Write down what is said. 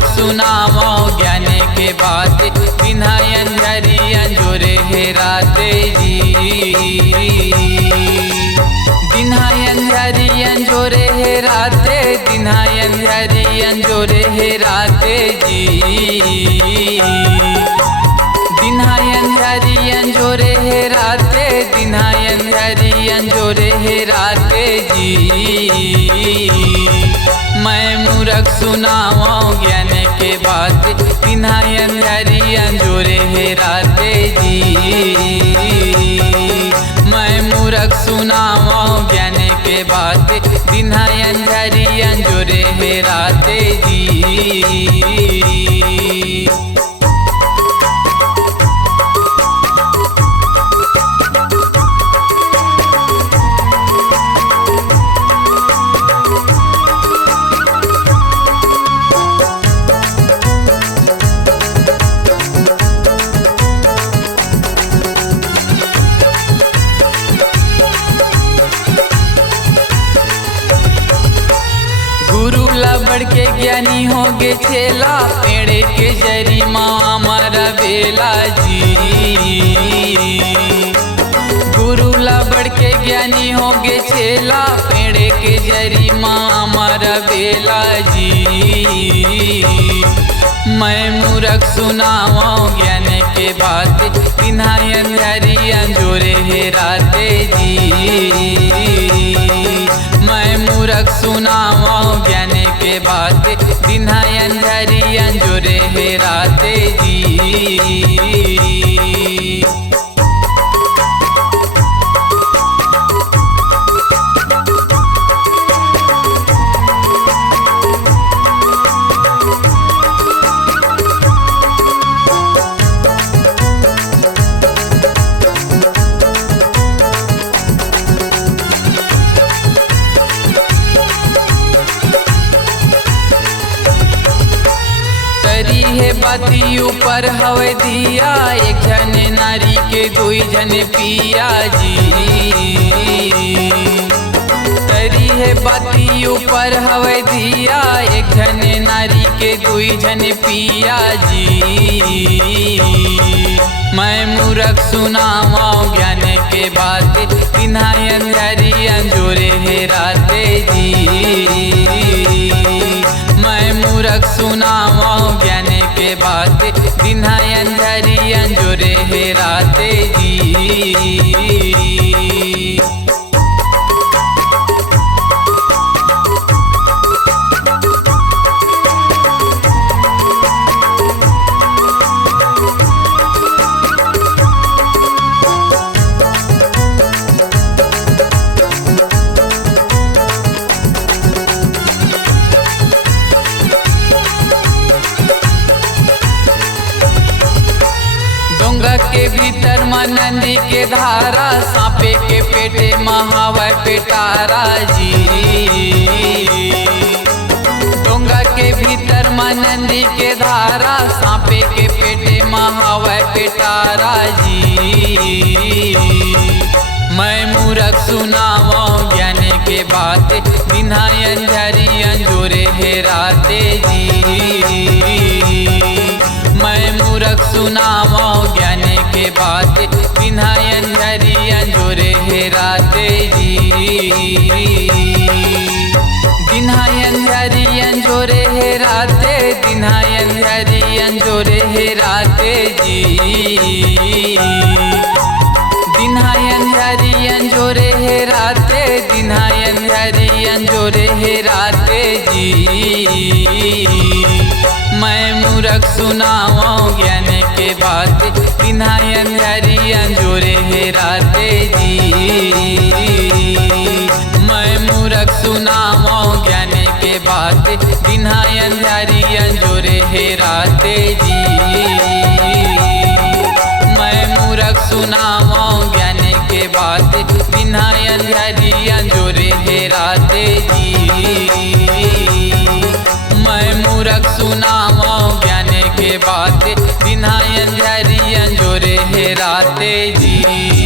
मूरख सुनावो ज्ञान के बात, बिना अंधरी अंजोरे हेराते जी। बिना अंधरी अंजोरे हेराते, बिना अंधरी अंजोरे हेराते जी। बिना अंधरी अंजोरे हेराते, बिना अंधरी अंजोरे हेराते जी। मैं मूरख सुनावो ज्ञान के बात, बिना अंधरी अंजोरे हेराते जी। मैं मूरख सुनावो ज्ञान के बात, बिना अंधरी अंजोरे हेराते जी। गुरु ला बढ़ के ज्ञानी होगे चेला, पेड़े के जरी माँ हमारा बेला जी। गुरु ला बढ़ के ज्ञानी होगे चेला, पेड़े के जरी माँ हमारा बेला जी। मैं मूरख सुनावो ज्ञान के बात, बिना अंधरी अंजोरे हेराते जी। मैं मूरख सुनावो ज्ञान के बात, बिना अंधरी अंजोरे हेराते जी। है बाती ऊपर हवे दिया, एक जन नारी के दुई जन पिया जी। तरी है बाती ऊपर हवे दिया, एक जन नारी के दुई जन पिया जी। मैं मूरख सुनावो ज्ञान के बात, बिना अंधरी अंजोरे हेराते जी। मैं मूरख सुनावो ज्ञान के बात, बिना अंधरी अंजोरे हेराते जी। डोंगा के भीतर माँ नंदी के धारा, सांपे के पेटे महावै पेटारा जी। डोंगा के भीतर माँ नंदी के धारा, सांपे के पेटे महावै पेटारा जी। मैं मूरख सुनावो ज्ञान के बात, बिना अंधरी अंजोरे हेराते जी। मैं मूरख सुनावो ज्ञान के बात, बिना अंधरी अंजोरे हेराते जी। बिना अंधरी अंजोरे हेराते, बिना अंधरी अंजोरे हेराते जी। बिना अंधरी अंजोरे हेराते, बिना अंधरी अंजोरे हेराते जी। मैं मूरख सुनावो ज्ञान के बात, बिना अंधरी अंजोरे हेराते जी। मैं मूरख सुनावो ज्ञान के बात, बिना अंधरी अंजोरे हेराते जी। मैं मूरख सुनावो ज्ञान के बात, बिना अंधरी अंजोरे हेराते जी। मैं मूरख सुनावो ज्ञान के बात, बिना अंधरी अंजोरे हेराते जी।